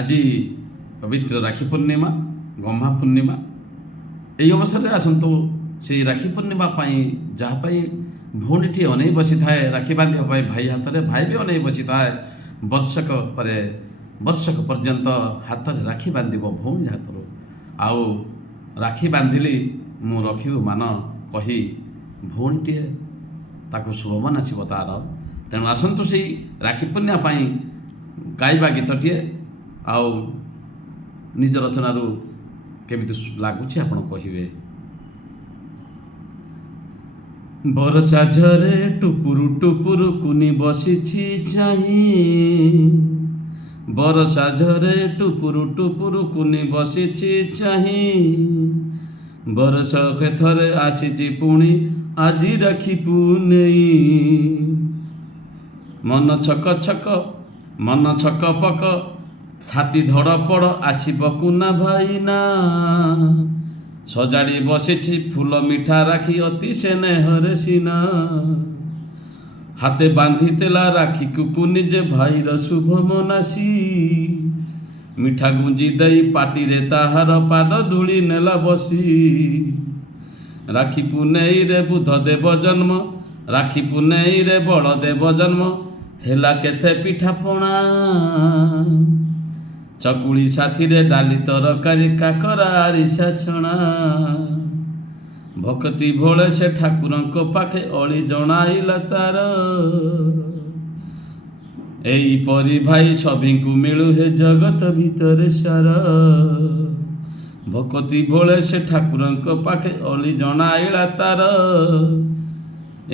আজি ପବିତ୍ର ରାକ୍ଷୀ ପୂର୍ଣ୍ଣିମା ଗହ୍ମା ପୂର୍ଣ୍ଣିମା। ଏହି ଅବସରରେ ଆସନ୍ତୁ ସେଇ ରାକ୍ଷୀ ପୂର୍ଣ୍ଣିମା ପାଇଁ ଯାହା ପାଇଁ ଭଉଣୀଟି ଅନେଇ ବସିଥାଏ ରାକ୍ଷୀ ବାନ୍ଧିବା ପାଇଁ ଭାଇ ହାତରେ, ଭାଇ ବି ଅନେଇ ବସିଥାଏ ବର୍ଷକ ପରେ ବର୍ଷକ ପର୍ଯ୍ୟନ୍ତ ହାତରେ ରାକ୍ଷୀ ବାନ୍ଧିବ ଭଉଣୀ ହାତରୁ। ଆଉ ରାକ୍ଷୀ ବାନ୍ଧିଲି ମୁଁ ରଖିବୁ ମାନ କହି ଭଉଣୀଟିଏ ତାକୁ ଶୁଭମାନ ଆସିବ ତା'ର। ତେଣୁ ଆସନ୍ତୁ ସେଇ ରାକ୍ଷୀ ପୂର୍ଣ୍ଣିମା ପାଇଁ ଗାଇବା ଗୀତଟିଏ, ଆଉ ନିଜ ରଚନାରୁ କେମିତି ଲାଗୁଛି ଆପଣ କହିବେ। ବରଷା ଝରେ ଟୁପୁରୁ ଟୁପୁରୁ କୁନି ବସିଛି ଚାହିଁ, ବରଷା ଝରେ ଟୁପୁରୁ ଟୁପୁରୁ କୁନି ବସିଛି ଚାହିଁ, ବରଷକେ ଥରେ ଆସିଛି ପୁଣି ଆଜି ରାକ୍ଷୀ ପୂନେଇ। ମନ ଛକ ଛକ ମନ ଛକ ପକ ଛାତି ଧଡ଼ପଡ଼ ଆସିବ କୁନା ଭାଇନା, ସଜାଡ଼ି ବସିଛି ଫୁଲ ମିଠା ରାକ୍ଷୀ ଅତି ସ୍ନେହରେ ସିନା, ହାତେ ବାନ୍ଧିଥିଲା ରାକ୍ଷୀକୁ କୁନି ଯେ ଭାଇର ଶୁଭ ମନାସି, ମିଠା ଗୁଞ୍ଜି ଦେଇ ପାଟିରେ ତାହାର ପାଦ ଧୂଳି ନେଲା ବସି। ରାକ୍ଷୀ ପୂନେଇରେ ବୁଧ ଦେବ ଜନ୍ମ, ରାକ୍ଷୀ ପୂନେଇରେ ବଳ ଦେବ ଜନ୍ମ, ହେଲା କେତେ ପିଠାପଣା, ଚକୁଳି ସାଥିରେ ଡାଲି ତରକାରୀ କାକରା ଆରିସା ଛଣା, ଭକ୍ତି ଭୋଳେ ସେ ଠାକୁରଙ୍କ ପାଖେ ଅଳି ଜଣାଇଲା ତାର, ଏଇପରି ଭାଇ ସଭିଙ୍କୁ ମିଳୁ ହେ ଜଗତ ଭିତରେ ସାର। ଭକ୍ତି ଭୋଳେ ସେ ଠାକୁରଙ୍କ ପାଖେ ଅଳି ଜଣାଇଲା ତାର,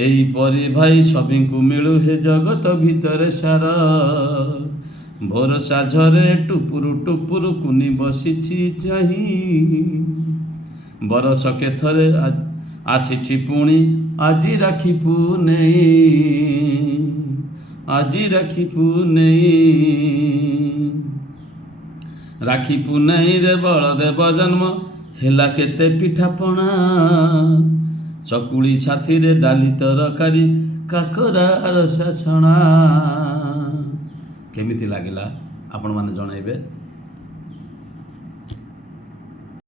ଏଇପରି ଭାଇ ସଭିଙ୍କୁ ମିଳୁ ହେ ଜଗତ ଭିତରେ ସାର। ବରଷା ଝରେ ଟୁପୁରୁ ଟୁପୁରୁ କୁନି ବସିଛି ଚାହିଁ, ବରଷକେ ଥରେ ଆସିଛି ପୁଣି ଆଜି ରାକ୍ଷୀ ପୂନେଇ, ଆଜି ରାକ୍ଷୀ ପୂନେଇ। ରାକ୍ଷୀ ପୂନେଇରେ ବଳଦେବ ଜନ୍ମ, ହେଲା କେତେ ପିଠାପଣା, ଚକୁଳି ସାଥିରେ ଡାଲି ତରକାରୀ କାକରା ଆରସା ଛଣା। କେମିତି ଲାଗିଲା ଆପଣମାନେ ଜଣାଇବେ।